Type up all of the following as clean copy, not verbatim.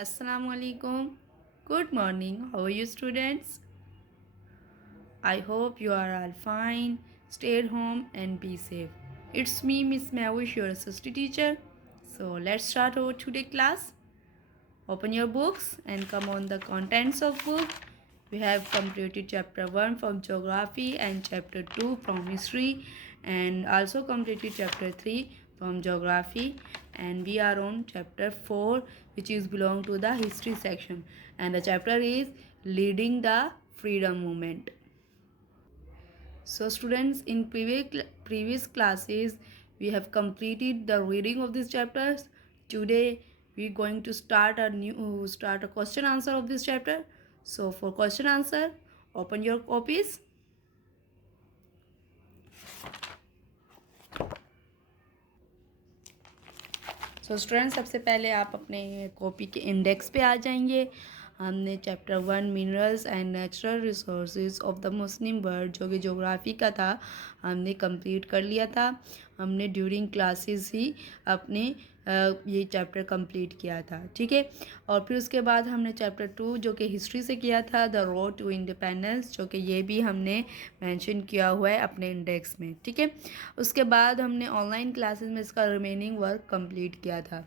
Assalamu alaikum. Good morning. How are you, students? I hope you are all fine. Stay at home and be safe. It's me, Miss Mawish, your assistant teacher. So let's start our today class. Open your books and come on the contents of book. We have completed chapter 1 from geography and chapter 2 from history and also completed chapter 3 from geography, and we are on chapter 4 which is belong to the history section, and the chapter is leading the freedom movement. So students, in previous classes we have completed the reading of these chapters. Today we are going to start a question answer of this chapter. So for question answer, open your copies. So student, सबसे पहले आप अपने copy के index पे आ जाएंगे। हमने chapter 1 minerals and natural resources of the Muslim world, जो कि ज्योग्राफी का था, हमने कंप्लीट कर लिया था। हमने ड्यूरिंग क्लासेस ही अपने ये चैप्टर कंप्लीट किया था, ठीक है। और फिर उसके बाद हमने चैप्टर 2 जो कि हिस्ट्री से किया था, द रोड टू इंडिपेंडेंस, जो कि ये भी हमने मेंशन किया हुआ है अपने इंडेक्स में, ठीक है। उसके बाद हमने ऑनलाइन क्लासेस में इसका रिमेनिंग वर्क कंप्लीट किया था।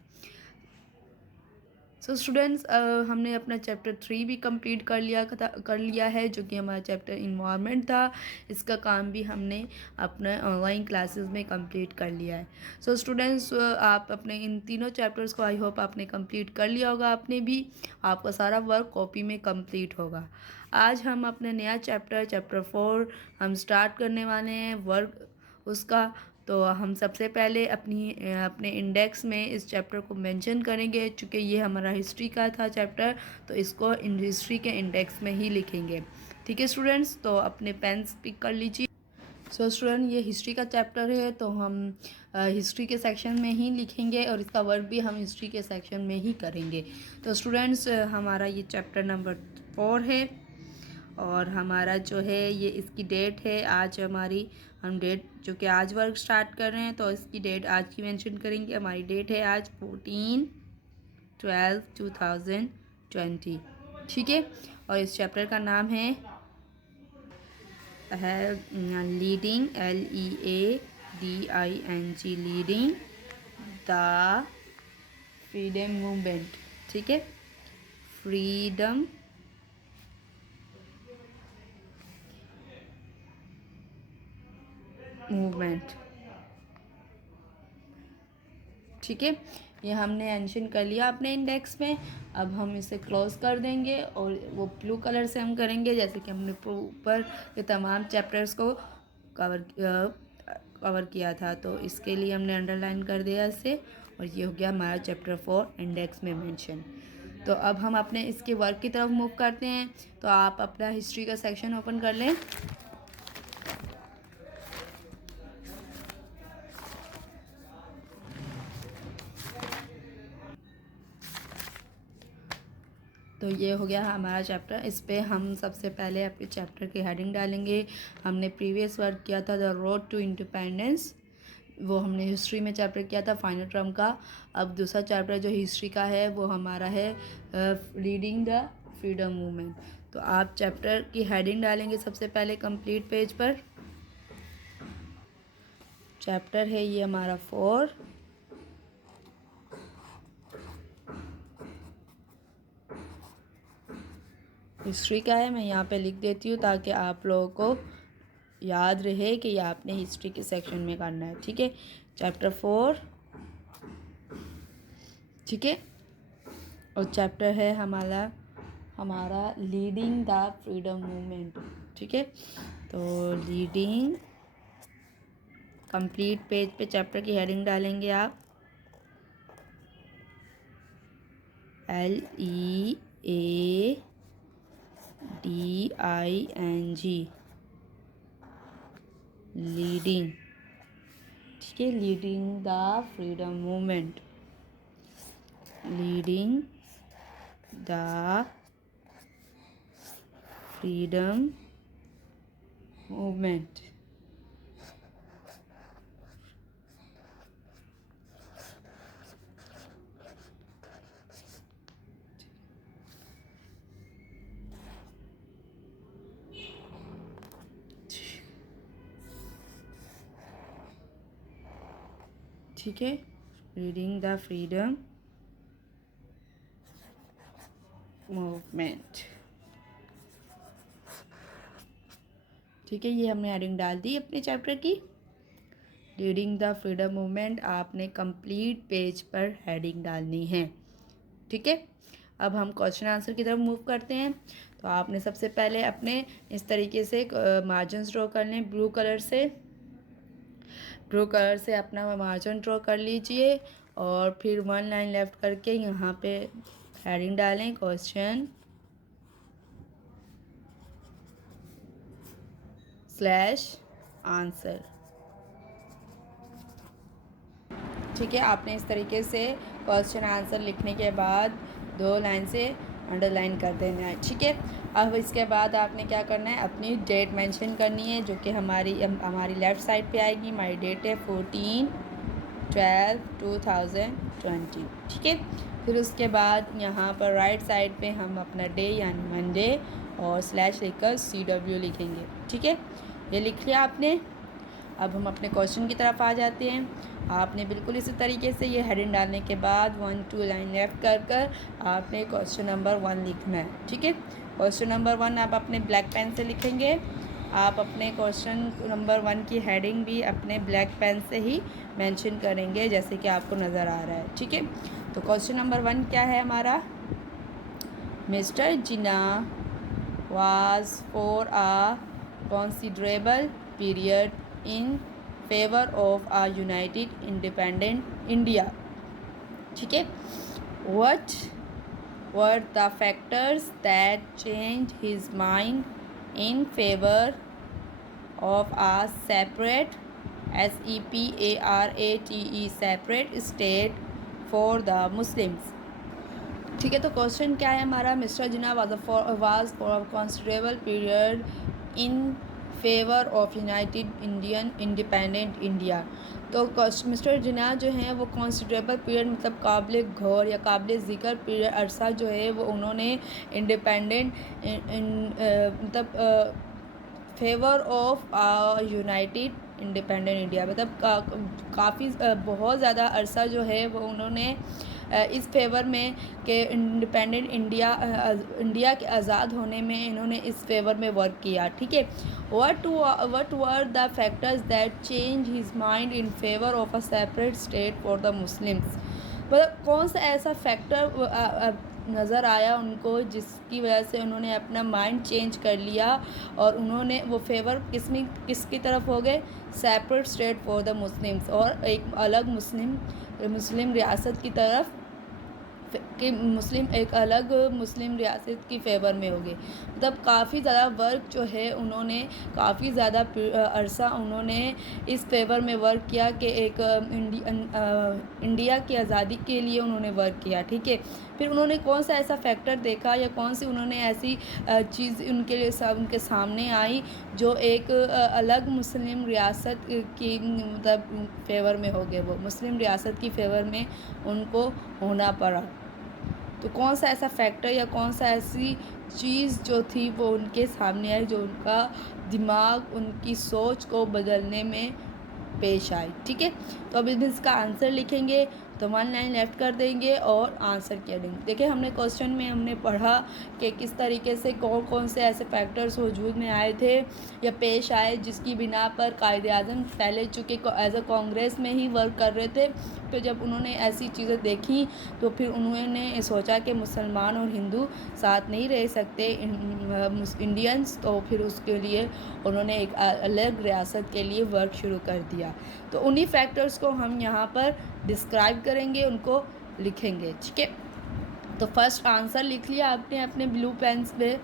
सो स्टूडेंट्स, हमने अपना चैप्टर 3 भी कंप्लीट कर लिया है, जो कि हमारा चैप्टर इन्वायरमेंट था। इसका काम भी हमने अपने ऑनलाइन क्लासेस में कंप्लीट कर लिया है। सो स्टूडेंट्स, आप अपने इन तीनों चैप्टर्स को आई होप आपने कंप्लीट कर लिया होगा। आपने भी, आपका सारा वर्क कॉपी में कंप्लीट होगा। आज हम अपने नया चैप्टर 4 हम स्टार्ट करने वाले हैं वर्क उसका। तो हम सबसे पहले अपने इंडेक्स में इस चैप्टर को मेंशन करेंगे, चूँकि ये हमारा हिस्ट्री का था चैप्टर, तो इसको हिस्ट्री के इंडेक्स में ही लिखेंगे, ठीक है स्टूडेंट्स। तो अपने पेन्स पिक कर लीजिए। सो स्टूडेंट, ये हिस्ट्री का चैप्टर है, तो हम हिस्ट्री के सेक्शन में ही लिखेंगे और इसका वर्क भी हम हिस्ट्री के सेक्शन में ही करेंगे। तो स्टूडेंट्स, हमारा ये चैप्टर नंबर 4 है और हमारा जो है ये इसकी डेट है आज। हम डेट जो कि आज वर्क स्टार्ट कर रहे हैं, तो इसकी डेट आज की मेंशन करेंगे। हमारी डेट है आज 14/12/2020, ठीक है। और इस चैप्टर का नाम है leading, LEADING, leading the freedom movement, ठीक है। फ्रीडम मूवमेंट, ठीक है। ये हमने मेंशन कर लिया अपने इंडेक्स में। अब हम इसे क्लोज कर देंगे और वो ब्लू कलर से हम करेंगे, जैसे कि हमने ऊपर के तमाम चैप्टर्स को कवर किया था। तो इसके लिए हमने अंडरलाइन कर दिया इसे, और ये हो गया हमारा चैप्टर 4 इंडेक्स में मेंशन। तो अब हम अपने इसके वर्क की तरफ मूव करते हैं। तो आप अपना हिस्ट्री का सेक्शन ओपन कर लें। तो ये हो गया हमारा चैप्टर। इस पर हम सबसे पहले अपने चैप्टर की हेडिंग डालेंगे। हमने प्रीवियस वर्क किया था द रोड टू इंडिपेंडेंस, वो हमने हिस्ट्री में चैप्टर किया था फाइनल टर्म का। अब दूसरा चैप्टर जो हिस्ट्री का है वो हमारा है लीडिंग द फ्रीडम मूवमेंट। तो आप चैप्टर की हेडिंग डालेंगे सबसे पहले कंप्लीट पेज पर। चैप्टर है ये हमारा 4, हिस्ट्री का है। मैं यहाँ पे लिख देती हूँ ताकि आप लोगों को याद रहे कि ये आपने हिस्ट्री के सेक्शन में करना है, ठीक है। चैप्टर 4, ठीक है। और चैप्टर है हमारा लीडिंग द फ्रीडम मूवमेंट, ठीक है। तो लीडिंग, कंप्लीट पेज पे चैप्टर की हेडिंग डालेंगे आप LEADING, लीडिंग, ठीक है। Leading the freedom movement, leading the freedom movement, ठीक है, रीडिंग द फ्रीडम मूवमेंट। ठीक है, ये हमने हेडिंग डाल दी अपने चैप्टर की। रीडिंग द फ्रीडम मूवमेंट आपने कंप्लीट पेज पर हेडिंग डालनी है। ठीक है, अब हम क्वेश्चन आंसर की तरफ मूव करते हैं। तो आपने सबसे पहले अपने इस तरीके से मार्जिन ड्रॉ कर लें ब्लू कलर से। ब्लू कलर से अपना मार्जिन ड्रॉ कर लीजिए और फिर 1 लाइन लेफ्ट करके यहाँ पे हेडिंग डालें क्वेश्चन / आंसर। ठीक है, आपने इस तरीके से क्वेश्चन आंसर लिखने के बाद 2 लाइन से अंडरलाइन कर देना है। ठीक है, अब इसके बाद आपने क्या करना है, अपनी डेट मेंशन करनी है जो कि हमारी लेफ़्ट साइड पे आएगी। हमारी डेट है 14/12/2020। ठीक है, फिर उसके बाद यहाँ पर राइट साइड पे हम अपना डे यानी मंडे और / लेकर CW लिखेंगे। ठीक है, ये लिख लिया आपने। अब हम अपने क्वेश्चन की तरफ आ जाते हैं। आपने बिल्कुल इसी तरीके से ये हेडिंग डालने के बाद 1-2 लाइन लेफ्ट कर आपने क्वेश्चन नंबर 1 लिखना है। ठीक है, क्वेश्चन नंबर 1 आप अपने ब्लैक पेन से लिखेंगे। आप अपने क्वेश्चन नंबर 1 की हेडिंग भी अपने ब्लैक पेन से ही मेंशन करेंगे जैसे कि आपको नज़र आ रहा है। ठीक है, तो क्वेश्चन नंबर 1 क्या है हमारा, mister Jinnah was for a considerable period in favor of a united independent India. ठीक है, what were the factors that changed his mind in favor of a separate separate state for the Muslims? ठीक है, तो question क्या है हमारा, mister Jinnah was for considerable period in favour of United independent India. तो mister जिन्ना जो हैं वो कंसिडरेबल पीरियड मतलब काबिल गौर या काबिल ज़िक्र पीरियड अरसा जो है वो उन्होंने इंडिपेंडेंट मतलब favour of United independent India मतलब काफ़ी बहुत ज़्यादा अरसा जो है वो उन्होंने इस फेवर में कि इंडिपेंडेंट इंडिया के आज़ाद होने में इन्होंने इस फेवर में वर्क किया। ठीक है, what were the factors that change his mind in favour of a separate state for the Muslims. मतलब कौन सा ऐसा फैक्टर नज़र आया उनको जिसकी वजह से उन्होंने अपना माइंड चेंज कर लिया और उन्होंने वो फेवर किसकी तरफ हो गए, separate state for the Muslims, और एक अलग मुस्लिम रियासत की तरफ कि एक अलग मुस्लिम रियासत की फेवर में हो गए। मतलब काफ़ी ज़्यादा वर्क जो है उन्होंने काफ़ी ज़्यादा अरसा उन्होंने इस फेवर में वर्क किया कि एक इंडिया की आज़ादी के लिए उन्होंने वर्क किया। ठीक है, फिर उन्होंने कौन सा ऐसा फैक्टर देखा या कौन सी उन्होंने ऐसी चीज़ उनके सामने आई जो एक अलग मुस्लिम रियासत की मतलब फेवर में हो गए, वो मुस्लिम रियासत की फेवर में उनको होना पड़ा। तो कौन सा ऐसा फैक्टर या कौन सा ऐसी चीज़ जो थी वो उनके सामने आई जो उनका दिमाग उनकी सोच को बदलने में पेश आई। ठीक है, तो अब इसका आंसर लिखेंगे तो 1 लाइन लेफ्ट कर देंगे और आंसर क्या देंगे। देखिए, हमने क्वेश्चन में हमने पढ़ा कि किस तरीके से कौन कौन से ऐसे फैक्टर्स वजूद में आए थे या पेश आए जिसकी बिना पर कायदे आज़म पहले चूँकि एज अ कांग्रेस में ही वर्क कर रहे थे, फिर जब उन्होंने ऐसी चीज़ें देखी तो फिर उन्होंने सोचा कि मुसलमान और हिंदू साथ नहीं रह सकते इंडियंस, तो फिर उसके लिए उन्होंने एक अलग रियासत के लिए वर्क शुरू कर दिया। तो उन्हीं फैक्टर्स को हम यहाँ पर डिस्क्राइब करेंगे, उनको लिखेंगे। ठीक है, तो फर्स्ट आंसर लिख लिया आपने अपने ब्लू पेन पे।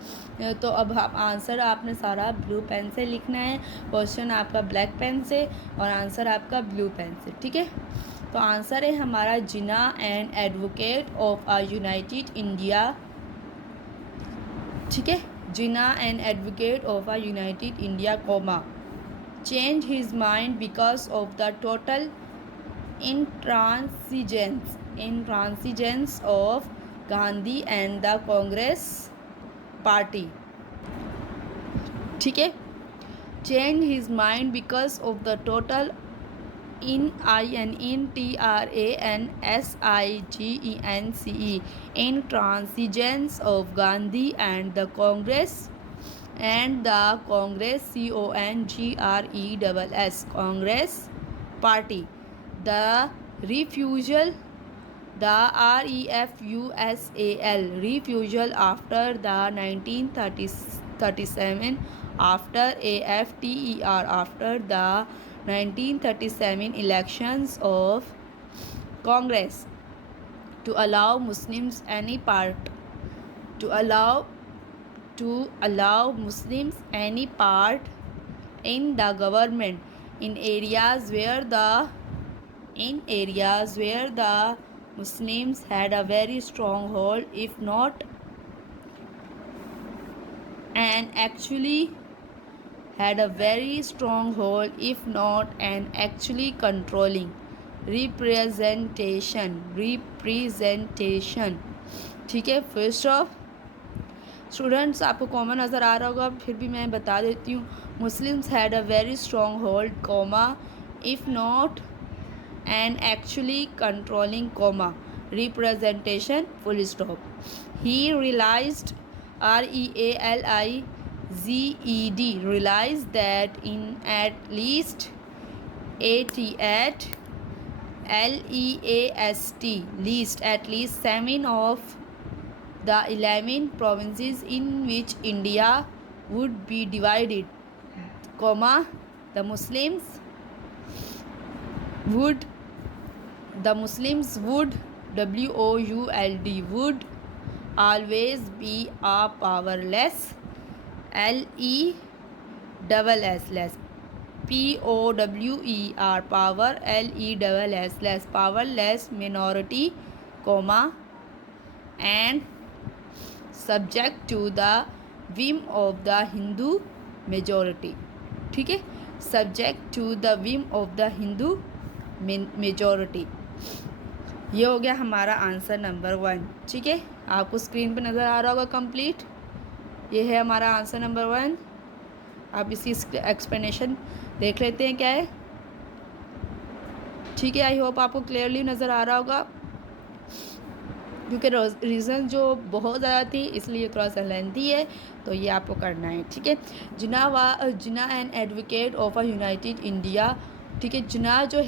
तो अब आप आंसर आपने सारा ब्लू पेन से लिखना है, क्वेश्चन आपका ब्लैक पेन से और आंसर आपका ब्लू पेन से। ठीक है, तो आंसर है हमारा Jinnah and advocate of a united India. ठीक है, Jinnah and advocate of a united India comma change his mind because of the total intransigence of Gandhi and the Congress party. ठीक है, change his mind because of the total INTRANSIGENCE, intransigence of Gandhi and the Congress CONGRESS Congress Party, the refusal the REFUSAL refusal after the 1937 after AFTER after the 1937 elections of Congress to allow Muslims any part to allow Muslims any part in the government in areas where the Muslims had a very strong hold, if not an actually controlling representation. ठीक है, first of students आपको common नज़र आ रहा होगा, फिर भी मैं बता देती हूँ. Muslims had a very strong hold comma if not and actually controlling comma representation full stop. He realized REALIZED realized that in at least 88 least 7 of the 11 provinces in which India would be divided, comma the Muslims would WOULD would always be a powerless LESS POWER power LESS powerless minority, comma and subject to the whim of the Hindu majority. ठीक है, subject to the whim of the Hindu majority. ये हो गया हमारा answer number 1. ठीक है, आपको screen पे नज़र आ रहा होगा कंप्लीट. ये है हमारा आंसर नंबर 1. आप इसकी एक्सप्लेनेशन देख लेते हैं क्या है. ठीक है, आई होप आपको क्लियरली नज़र आ रहा होगा, क्योंकि रीज़न जो बहुत ज़्यादा थी इसलिए थोड़ा सा लेंथी है, तो ये आपको करना है. ठीक है, Jinnah an advocate of a united India. ठीक है, जिना जो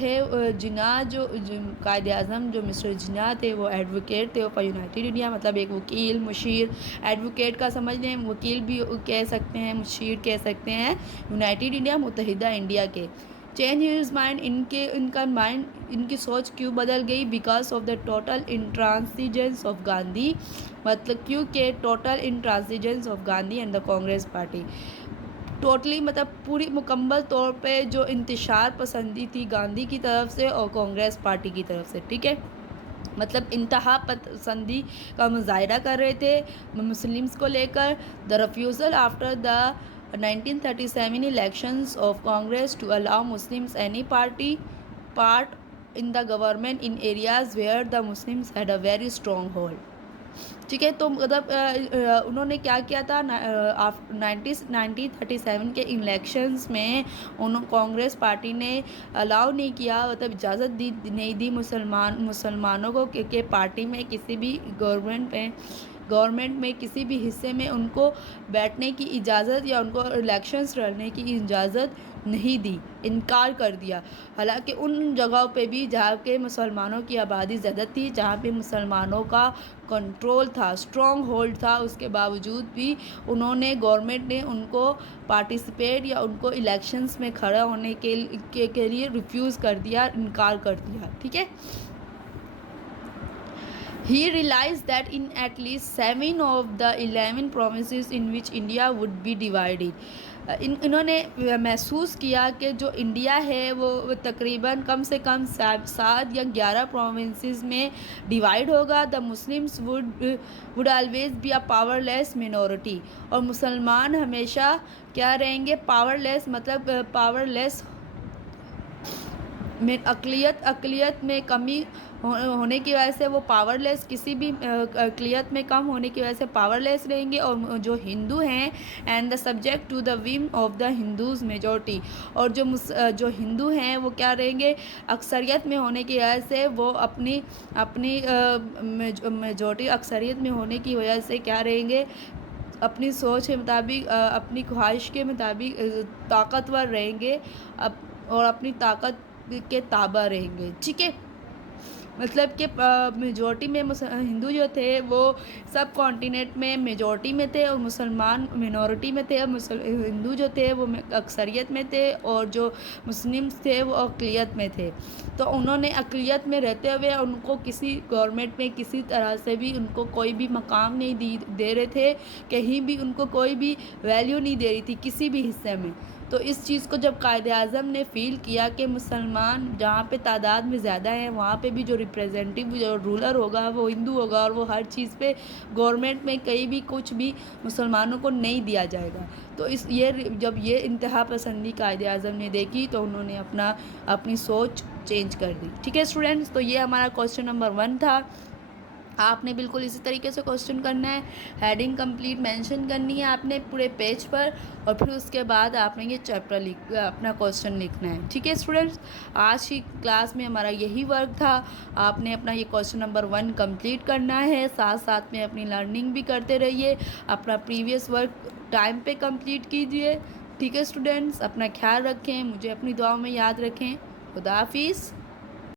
कायद आज़म जो मिस्टर जिना थे वो एडवोकेट थे ऑफ अ यूनाइटेड इंडिया, मतलब एक वकील मुशीर. एडवोकेट का समझ लें, वकील भी कह सकते हैं, मुशीर कह सकते हैं. यूनाइटेड इंडिया मुत्तहिदा इंडिया के. चेंज हिज माइंड, इनकी सोच क्यों बदल गई? Because of the total intransigence of Gandhi, मतलब क्योंकि total intransigence of Gandhi and the Congress party. Totally मतलब पूरी मुकम्मल तौर पे जो इंतशार पसंदी थी गांधी की तरफ से और कांग्रेस पार्टी की तरफ से. ठीक है, मतलब इंतहा पसंदी का मुजाहरा कर रहे थे मुस्लिम्स को लेकर. The refusal after the 1937 elections of Congress to allow Muslims any part in the government in areas where the Muslims had a very strong hold. ठीक है, तो मतलब उन्होंने क्या किया था 1937 के इलेक्शंस में कांग्रेस पार्टी ने अलाउ नहीं किया, मतलब इजाज़त नहीं दी मुसलमानों को कि पार्टी में किसी भी गवर्नमेंट में किसी भी हिस्से में उनको बैठने की इजाज़त या उनको इलेक्शंस लड़ने की इजाज़त नहीं दी, इनकार कर दिया. हालांकि उन जगहों पे भी जहाँ के मुसलमानों की आबादी ज़्यादा थी, जहाँ पे मुसलमानों का कंट्रोल था, स्ट्रॉन्ग होल्ड था, उसके बावजूद भी गवर्नमेंट ने उनको पार्टिसिपेट या उनको इलेक्शंस में खड़ा होने के लिए रिफ्यूज़ कर दिया, इनकार कर दिया. ठीक है, He realized that in at least 7 of the 11 provinces in which India would be divided. इन्होंने महसूस किया कि जो इंडिया है वो तकरीबन कम से कम 7 या 11 प्रोविंसेस में डिवाइड होगा. The Muslims would always be a powerless minority, और मुसलमान हमेशा क्या रहेंगे? पावरलेस, मतलब पावरलेस में अक़लियत में कमी होने की वजह से वो पावरलेस, किसी भी अक़लियत में कम होने की वजह से पावरलेस रहेंगे। और जो हिंदू हैं and the subject to the whim of the Hindus majority, और जो हिंदू हैं वो क्या रहेंगे, अक्सरियत में होने की वजह से वो अपनी अपनी मेजॉरिटी अक्सरियत में होने की वजह से क्या रहेंगे, अपनी सोच के मुताबिक अपनी ख्वाहिश के मुताबिक ताकतवर रहेंगे, और अपनी ताकत के ताबा रहेंगे। ठीक है, मतलब कि मेजॉरिटी में हिंदू जो थे वो सब कॉन्टिनेंट में मेजॉरिटी में थे, और मुसलमान मिनॉरिटी में थे। और हिंदू जो थे वो अक्सरियत में थे, और जो मुस्लिम्स थे वो अक़लियत में थे। तो उन्होंने अक़लियत में रहते हुए उनको किसी गवर्नमेंट में किसी तरह से भी उनको कोई भी मकाम नहीं दे रहे थे, कहीं भी उनको कोई भी वैल्यू नहीं दे रही थी किसी भी हिस्से में। तो इस चीज़ को जब कायद-ए-आज़म ने फ़ील किया कि मुसलमान जहाँ पे तादाद में ज़्यादा हैं, वहाँ पे भी जो रिप्रेजेंटेटिव जो रूलर होगा वो हिंदू होगा, और वो हर चीज़ पे गवर्नमेंट में कहीं भी कुछ भी मुसलमानों को नहीं दिया जाएगा। तो जब ये इंतहा पसंदी कायद-ए-आज़म ने देखी तो उन्होंने अपनी सोच चेंज कर दी। ठीक है स्टूडेंट्स, तो ये हमारा क्वेश्चन नंबर 1 था। आपने बिल्कुल इसी तरीके से क्वेश्चन करना है, हेडिंग कंप्लीट मेंशन करनी है आपने पूरे पेज पर, और फिर उसके बाद आपने ये चैप्टर अपना क्वेश्चन लिखना है। ठीक है स्टूडेंट्स, आज की क्लास में हमारा यही वर्क था। आपने अपना ये क्वेश्चन नंबर 1 कंप्लीट करना है, साथ साथ में अपनी लर्निंग भी करते रहिए, अपना प्रीवियस वर्क टाइम पे कंप्लीट कीजिए। ठीक है स्टूडेंट्स, अपना ख्याल रखें, मुझे अपनी दुआओं में याद रखें। खुदा हाफिज़।